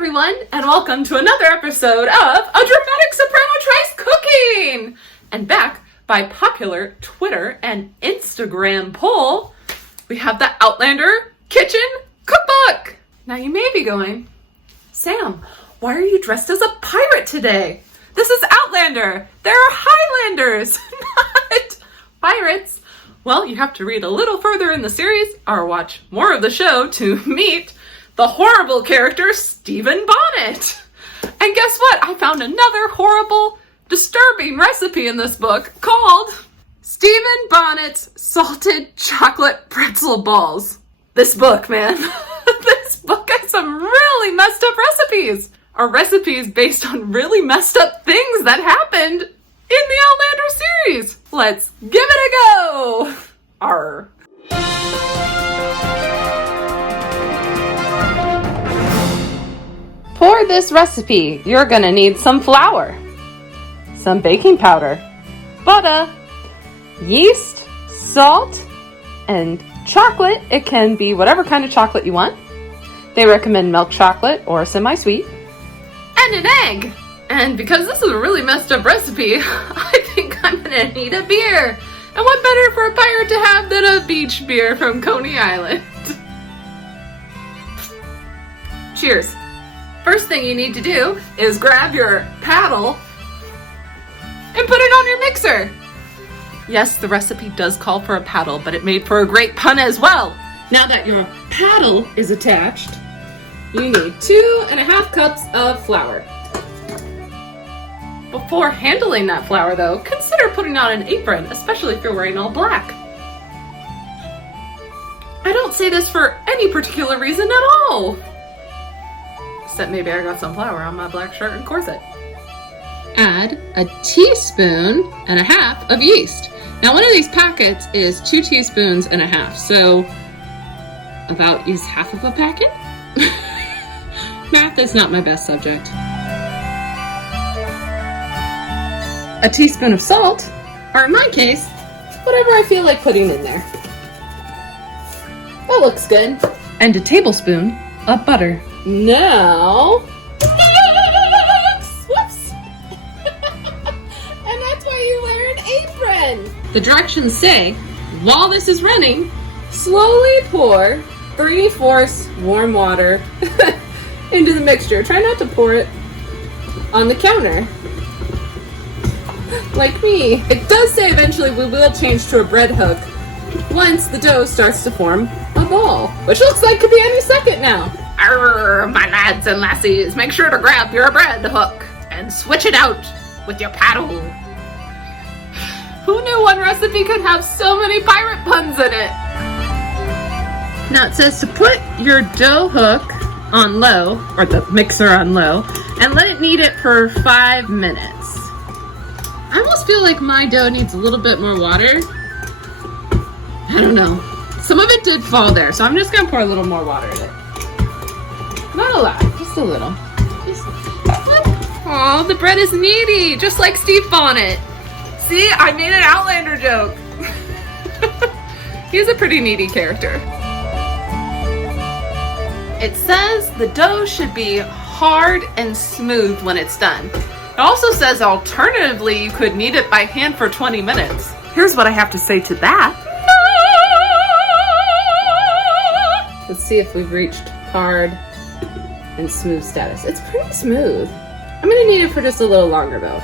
everyone, and welcome to another episode of A Dramatic Soprano Tries Cooking! And back by popular Twitter and Instagram poll, we have the Outlander Kitchen Cookbook! Now you may be going, Sam, why are you dressed as a pirate today? This is Outlander! There are Highlanders, not pirates! Well, you have to read a little further in the series, or watch more of the show to meet the horrible character, Stephen Bonnet. And guess what? I found another horrible, disturbing recipe in this book called Stephen Bonnet's Salted Chocolate Pretzel Balls. This book, man. This book has some really messed up recipes. Or recipes based on really messed up things that happened in the Outlander series. Let's give it a go. Arr. For this recipe, you're gonna need some flour, some baking powder, butter, yeast, salt, and chocolate. It can be whatever kind of chocolate you want. They recommend milk chocolate or semi-sweet. And an egg. And because this is a really messed up recipe, I think I'm gonna need a beer. And what better for a pirate to have than a beach beer from Coney Island? Cheers. First thing you need to do is grab your paddle and put it on your mixer. Yes, the recipe does call for a paddle, but it made for a great pun as well. Now that your paddle is attached, you need 2.5 cups of flour. Before handling that flour though, consider putting on an apron, especially if you're wearing all black. I don't say this for any particular reason at all. Except maybe I got some flour on my black shirt and corset. Add 1.5 teaspoons of yeast. Now one of these packets is 2.5 teaspoons, so about use half of a packet? Math is not my best subject. 1 teaspoon of salt, or in my case, whatever I feel like putting in there. That looks good. And 1 tablespoon of butter. Now, whoops! And that's why you wear an apron. The directions say, while this is running, slowly pour 3/4 warm water into the mixture. Try not to pour it on the counter, like me. It does say eventually we will change to a bread hook once the dough starts to form a ball, which looks like could be any second now. Arr, my lads and lassies, make sure to grab your bread hook and switch it out with your paddle. Who knew one recipe could have so many pirate puns in it? Now it says to put your dough hook on low, or the mixer on low, and let it knead it for 5 minutes. I almost feel like my dough needs a little bit more water. I don't know. Some of it did fall there, so I'm just gonna pour a little more water in it. Not a lot, just a little. Oh, the bread is needy, just like Steve Bonnet. See, I made an Outlander joke. He's a pretty needy character. It says the dough should be hard and smooth when it's done. It also says alternatively you could knead it by hand for 20 minutes. Here's what I have to say to that. Let's see if we've reached hard and smooth status. It's pretty smooth. I'm gonna knead it for just a little longer though.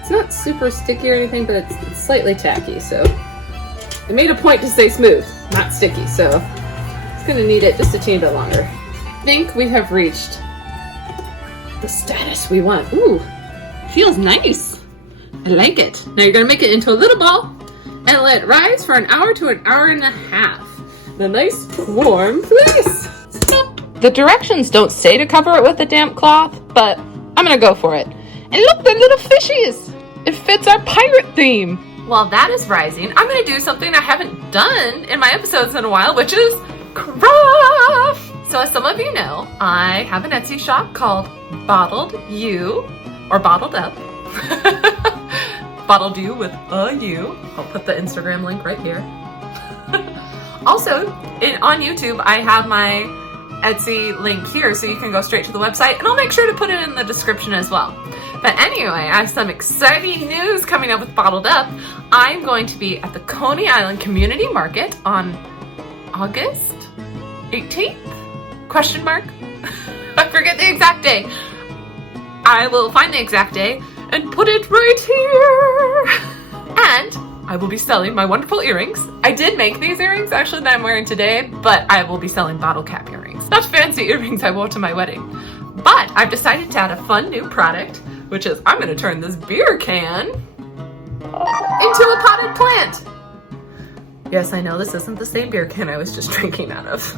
It's not super sticky or anything, but it's slightly tacky, so I made a point to say smooth, not sticky, so I'm gonna knead it just a teeny bit longer. I think we have reached the status we want. Ooh, feels nice. I like it. Now you're gonna make it into a little ball and let it rise for 1 hour to 1.5 hours in a nice warm place. The directions don't say to cover it with a damp cloth, but I'm gonna go for it. And look, the little fishies! It fits our pirate theme. While that is rising, I'm gonna do something I haven't done in my episodes in a while, which is craft! So as some of you know, I have an Etsy shop called Bottled You, or Bottled Up. Bottled You with a U. I'll put the Instagram link right here. Also, on YouTube, I have my Etsy link here so you can go straight to the website, and I'll make sure to put it in the description as well. But anyway, I have some exciting news coming up with Bottled Up. I'm going to be at the Coney Island Community Market on August 18th? Question mark? I forget the exact day. I will find the exact day and put it right here. And I will be selling my wonderful earrings. I did make these earrings actually that I'm wearing today, but I will be selling bottle cap earrings. Not fancy earrings I wore to my wedding. But I've decided to add a fun new product, which is I'm gonna turn this beer can into a potted plant. Yes, I know this isn't the same beer can I was just drinking out of.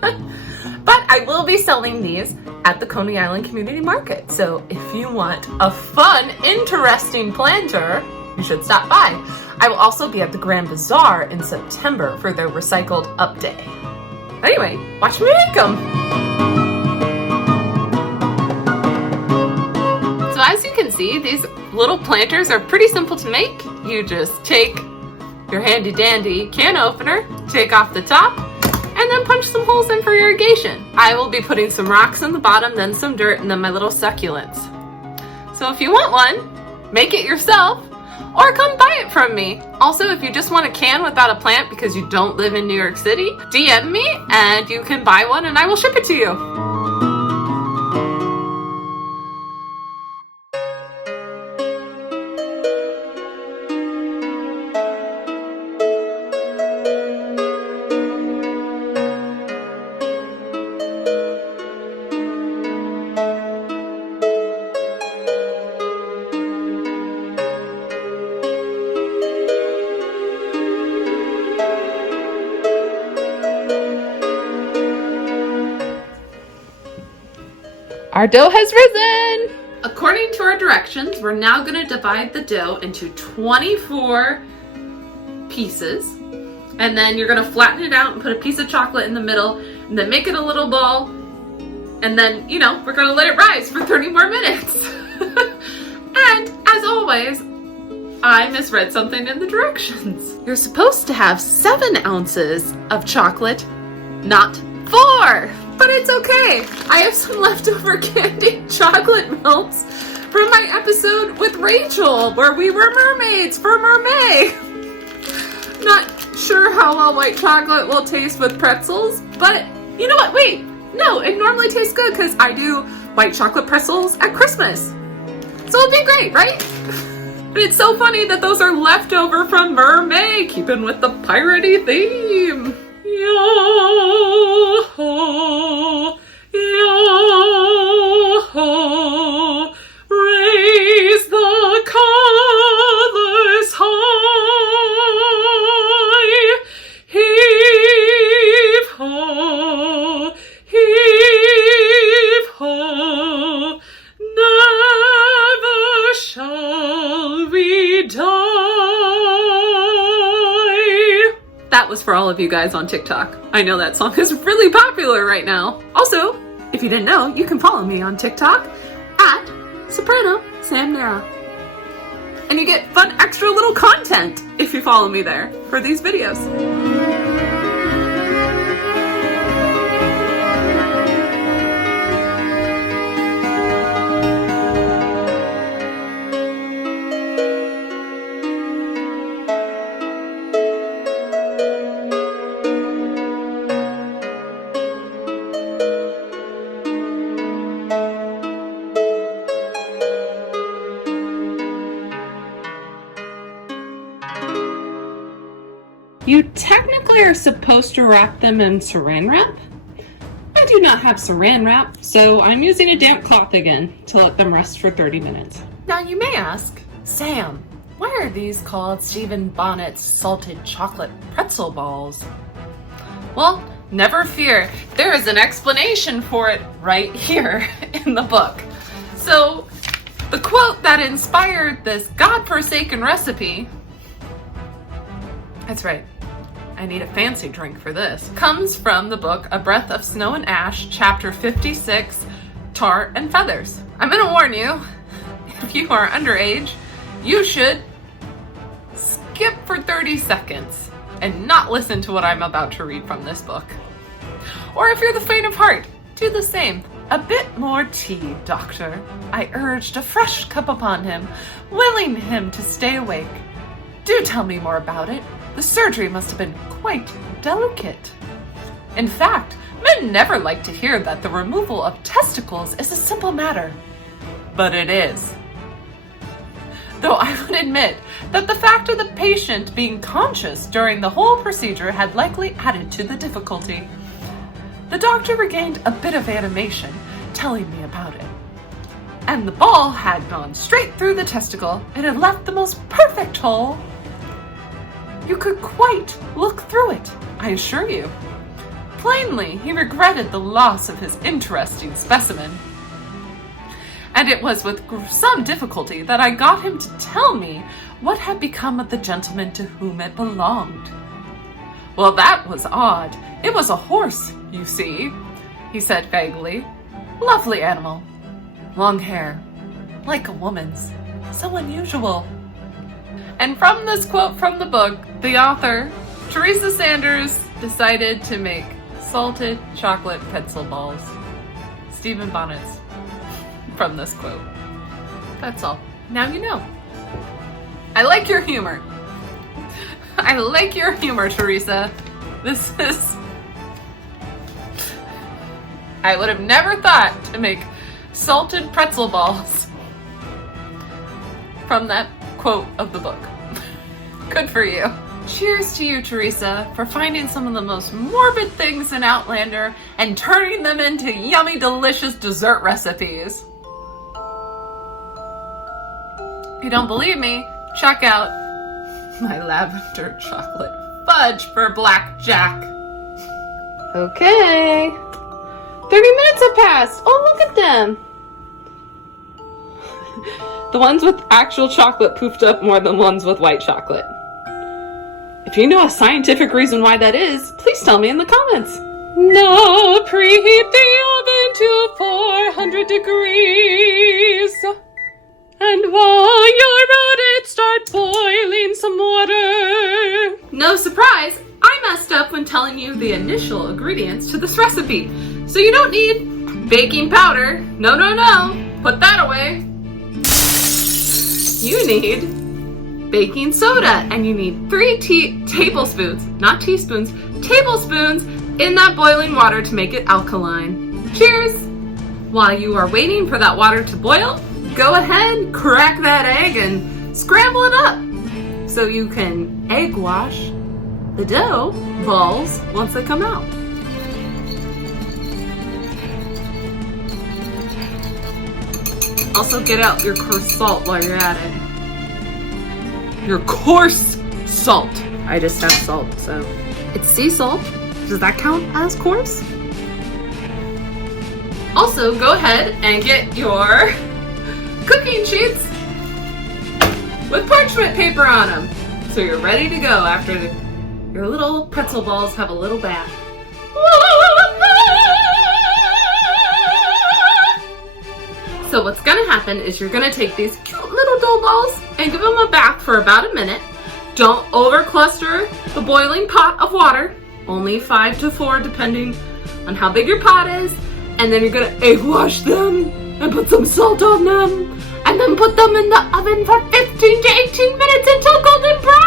But I will be selling these at the Coney Island Community Market. So if you want a fun, interesting planter, you should stop by. I will also be at the Grand Bazaar in September for their Recycled Up Day. Anyway, watch me make them. So as you can see, these little planters are pretty simple to make. You just take your handy dandy can opener, take off the top, and then punch some holes in for irrigation. I will be putting some rocks in the bottom, then some dirt, and then my little succulents. So if you want one, make it yourself, or come buy it from me. Also, if you just want a can without a plant because you don't live in New York City, DM me and you can buy one and I will ship it to you. Our dough has risen! According to our directions, we're now going to divide the dough into 24 pieces. And then you're going to flatten it out and put a piece of chocolate in the middle, and then make it a little ball. And then, we're going to let it rise for 30 more minutes. And as always, I misread something in the directions. You're supposed to have 7 ounces of chocolate, not 4. But it's okay. I have some leftover candied chocolate melts from my episode with Rachel, where we were mermaids for Mermaid. Not sure how well white chocolate will taste with pretzels, but you know what? Wait, no, it normally tastes good because I do white chocolate pretzels at Christmas. So it'll be great, right? And it's so funny that those are leftover from Mermaid, keeping with the piratey theme. Yo-ho, yo-ho, raise the colors high, heave ho, heave ho, never shall we die. That was for all of you guys on TikTok. I know that song is really popular right now. Also, if you didn't know, you can follow me on TikTok at Soprano Sam Nara. And you get fun extra little content if you follow me there for these videos. You technically are supposed to wrap them in saran wrap. I do not have saran wrap, so I'm using a damp cloth again to let them rest for 30 minutes. Now you may ask, Sam, why are these called Stephen Bonnet's salted chocolate pretzel balls? Well, never fear, there is an explanation for it right here in the book. So, the quote that inspired this godforsaken recipe, that's right, I need a fancy drink for this, comes from the book A Breath of Snow and Ash, chapter 56, Tar and Feathers. I'm gonna warn you, if you are underage, you should skip for 30 seconds and not listen to what I'm about to read from this book. Or if you're the faint of heart, do the same. A bit more tea, doctor. I urged a fresh cup upon him, willing him to stay awake. Do tell me more about it. The surgery must have been quite delicate. In fact, men never like to hear that the removal of testicles is a simple matter. But it is. Though I would admit that the fact of the patient being conscious during the whole procedure had likely added to the difficulty. The doctor regained a bit of animation, telling me about it. And the ball had gone straight through the testicle and had left the most perfect hole. You could quite look through it, I assure you. Plainly, he regretted the loss of his interesting specimen. And it was with some difficulty that I got him to tell me what had become of the gentleman to whom it belonged. Well, that was odd. It was a horse, you see, he said vaguely. Lovely animal. Long hair, like a woman's. So unusual. And from this quote from the book, the author, Teresa Sanders, decided to make salted chocolate pretzel balls. Stephen Bonnet's from this quote. That's all. Now you know. I like your humor. I like your humor, Teresa. This is... I would have never thought to make salted pretzel balls from that quote of the book. Good for you. Cheers to you, Teresa, for finding some of the most morbid things in Outlander and turning them into yummy, delicious dessert recipes. If you don't believe me, check out my lavender chocolate fudge for blackjack. Okay. 30 minutes have passed. Oh, look at them. The ones with actual chocolate poofed up more than ones with white chocolate. If you know a scientific reason why that is, please tell me in the comments. Now preheat the oven to 400 degrees. And while you're at it, start boiling some water. No surprise, I messed up when telling you the initial ingredients to this recipe. So you don't need baking powder. No, no, no. Put that away. You need baking soda, and you need 3 tablespoons, not teaspoons, tablespoons in that boiling water to make it alkaline. Cheers! While you are waiting for that water to boil, go ahead, crack that egg and scramble it up so you can egg wash the dough balls once they come out. Also get out your coarse salt while you're at it. Your coarse salt. I just have salt, so. It's sea salt. Does that count as coarse? Also, go ahead and get your cooking sheets with parchment paper on them. So you're ready to go after your little pretzel balls have a little bath. So what's gonna happen is you're gonna take these cute little dough balls and give them a bath for about a minute. Don't over cluster the boiling pot of water, only 5 to 4 depending on how big your pot is. And then you're gonna egg wash them and put some salt on them and then put them in the oven for 15 to 18 minutes until golden brown.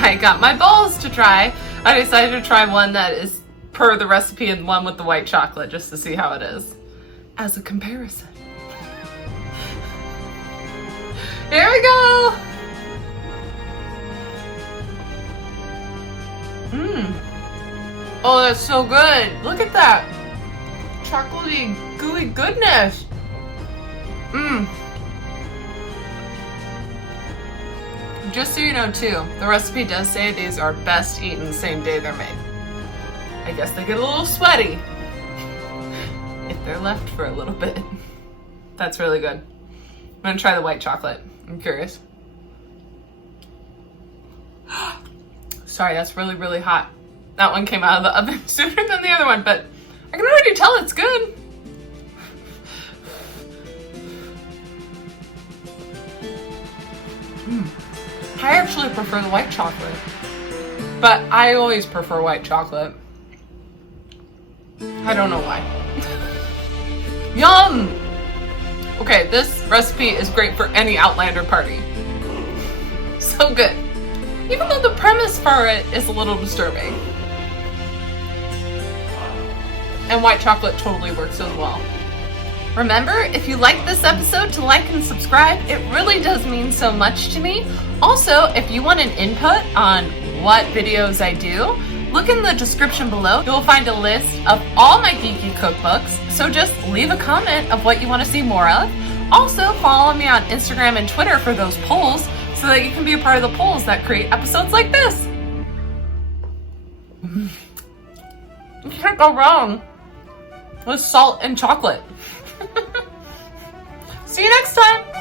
I got my balls to try. I decided to try one that is per the recipe and one with the white chocolate just to see how it is as a comparison. Here we go. Oh, that's so good. Look at that. Chocolatey, gooey goodness. Just so you know too, the recipe does say these are best eaten the same day they're made. I guess they get a little sweaty if they're left for a little bit. That's really good. I'm gonna try the white chocolate. I'm curious. Sorry, that's really, really hot. That one came out of the oven sooner than the other one, but I can already tell it's good. I actually prefer the white chocolate, but I always prefer white chocolate. I don't know why. Yum! Okay, this recipe is great for any Outlander party. So good. Even though the premise for it is a little disturbing. And white chocolate totally works as well. Remember, if you liked this episode, to like and subscribe. It really does mean so much to me. Also, if you want an input on what videos I do, look in the description below. You'll find a list of all my geeky cookbooks, so just leave a comment of what you want to see more of. Also, follow me on Instagram and Twitter for those polls so that you can be a part of the polls that create episodes like this. You can't go wrong with salt and chocolate. See you next time!